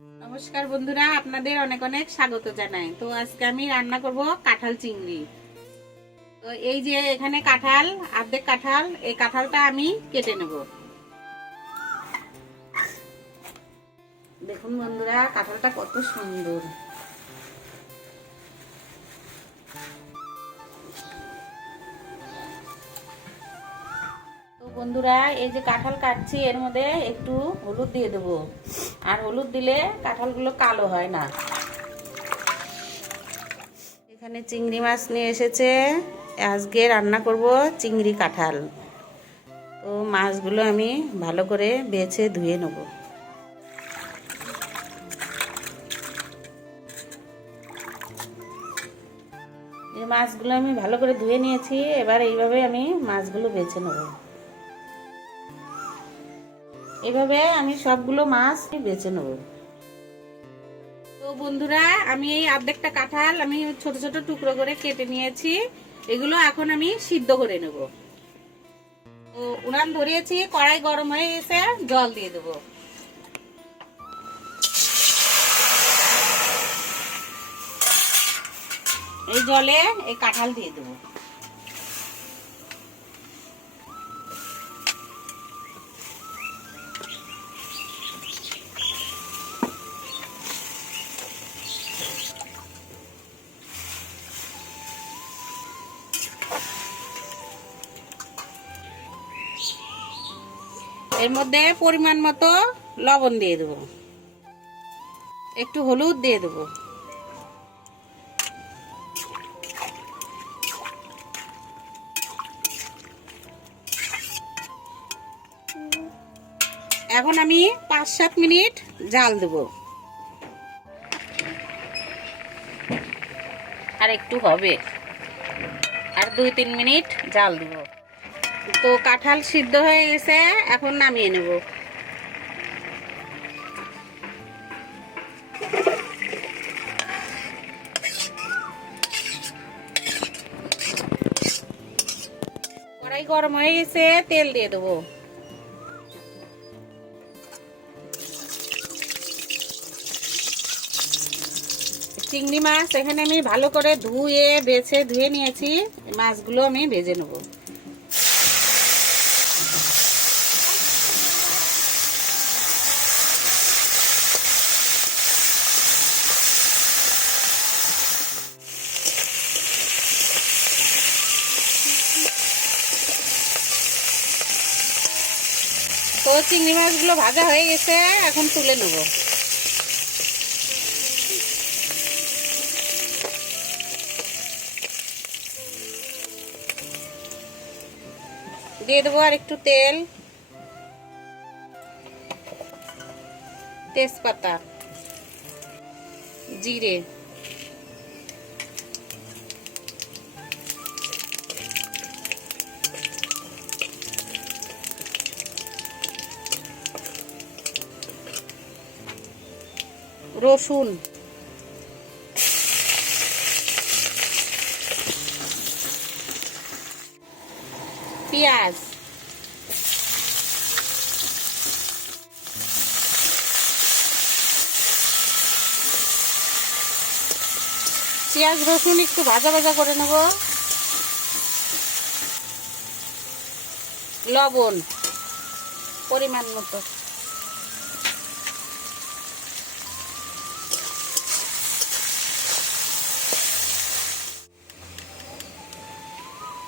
নমস্কার বন্ধুরা, আপনাদের অনেক অনেক স্বাগত জানাই। তো আজকে আমি রান্না করব কাঁঠাল চিংড়ি। তো এই যে এখানে কাঁঠাল অর্ধেক কাঁঠাল, এই কাঁঠালটা আমি কেটে নেব। দেখুন বন্ধুরা, কাঁঠালটা কত সুন্দর। বন্ধুরা, এই যে কাঁঠাল কাটছি, এর মধ্যে একটু হলুদ দিয়ে দেবো। আর হলুদ দিলে কাঁঠালগুলো কালো হয় না। এখানে চিংড়ি মাছ নিয়ে এসেছে। আজকে রান্না করব চিংড়ি কাঁঠাল। তো মাছগুলো আমি ভালো করে বেছে ধুয়ে নেব। এই মাছগুলো আমি ভালো করে ধুয়ে নিয়েছি। এবার এইভাবে আমি মাছগুলো বেছে নেব। এভাবে আমি সবগুলো মাছ বেছে নেব। তো বন্ধুরা, আমি এই অর্ধেকটা কাঁঠাল আমি ছোট ছোট টুকরো করে কেটে নিয়েছি। এগুলো এখন আমি সিদ্ধ করে নেব। তো উনান ধরিয়েছি, কড়াই গরম হয়ে গেছে, জল দিয়ে দেবো। এই জলে এই কাঁঠাল দিয়ে দেবো। এর মধ্যে পরিমাণ মতো লবণ দিয়ে দেবো। একটু হলুদ দিয়ে দেবো। এখন আমি পাঁচ সাত মিনিট জাল দেব। আর একটু হবে। আর দুই তিন মিনিট জাল দেব। তো কাঁঠাল সিদ্ধ হয়ে গেছে, এখন নামিয়ে নেব। কড়াই গরম হয়ে গেছে, তেল দিয়ে দেবো। চিংড়ি মাছ এখানে আমি ভালো করে ধুয়ে, বেছে ধুয়ে নিয়েছি। মাছগুলো আমি ভেজে নেব। তো চিংড়ি মাছগুলো ভাজা হয়ে গেছে, এখন তুলে নেব। দিয়ে দেবো আর একটু তেল। তেজপাতা। জিরে। রসুন। পেঁয়াজ। পেঁয়াজ রসুন একটু ভাজা ভাজা করে নেব। লবণ পরিমাণ মতো।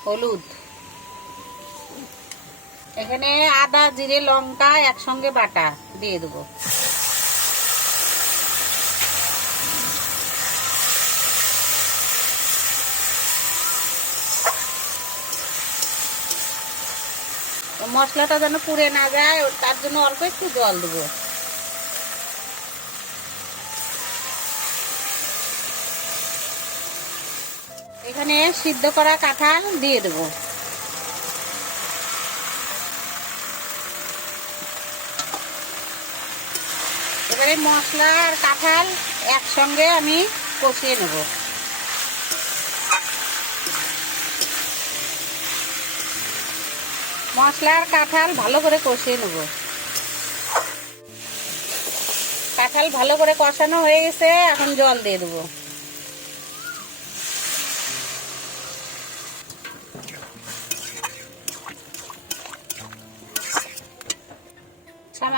হলুদ। এখানে আদা, জিরে, লঙ্কা একসঙ্গে বাটা দিয়ে দেবো। মশলাটা যেন পুড়ে না যায়, তার জন্য অল্প একটু জল দেবো। এখানে সিদ্ধ করা কাঁঠাল দিয়ে দেবো। এবারে মশলা আর কাঁঠাল একসঙ্গে আমি কষিয়ে নেব। মশলা আর কাঁঠাল ভালো করে কষিয়ে নেব। কাঁঠাল ভালো করে কষানো হয়ে গেছে, এখন জল দিয়ে দেবো।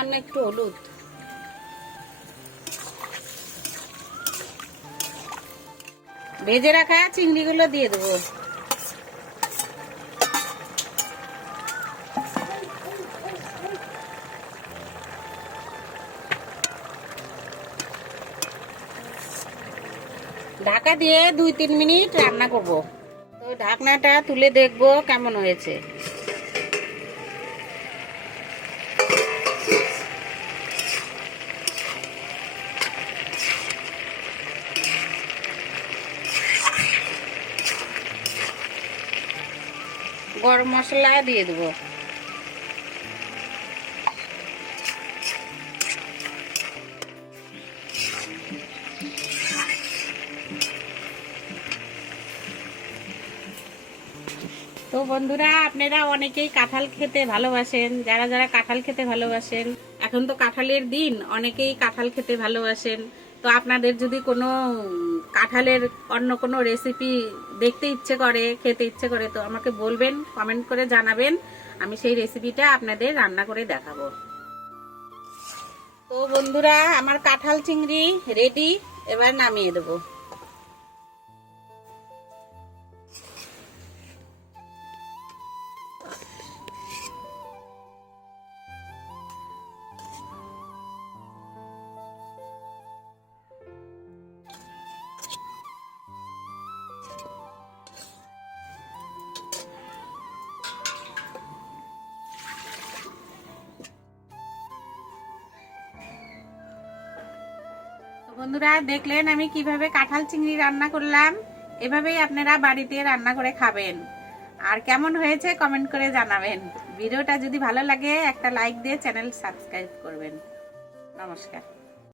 সামান্য একটু হলুদ। ভেজে রাখা চিংড়িগুলো দিয়ে দেবো। ঢাকা দিয়ে দুই তিন মিনিট রান্না করব। তো ঢাকনাটা তুলে দেখব কেমন হয়েছে গরম মশলা দিয়ে দেবো। তো বন্ধুরা, আপনারা অনেকেই কাঁঠাল খেতে ভালোবাসেন। যারা যারা কাঁঠাল খেতে ভালোবাসেন, এখন তো কাঁঠালের দিন, অনেকেই কাঁঠাল খেতে ভালোবাসেন। তো আপনাদের যদি কোনো কাঁঠালের অন্য কোনো রেসিপি দেখতে ইচ্ছে করে, খেতে ইচ্ছে করে, তো আমাকে বলবেন কমেন্ট করে জানাবেন। আমি সেই রেসিপিটা আপনাদের রান্না করে দেখাবো। তো বন্ধুরা, আমার কাঁঠাল চিংড়ি রেডি এবার নামিয়ে দেবো। বন্ধুরা, দেখলেন আমি কীভাবে কাঁঠাল চিংড়ি রান্না করলাম? এভাবেই আপনারা বাড়িতে রান্না করে খাবেন। আর কেমন হয়েছে কমেন্ট করে জানাবেন। ভিডিওটা যদি ভালো লাগে, একটা লাইক দিয়ে চ্যানেল সাবস্ক্রাইব করবেন। নমস্কার।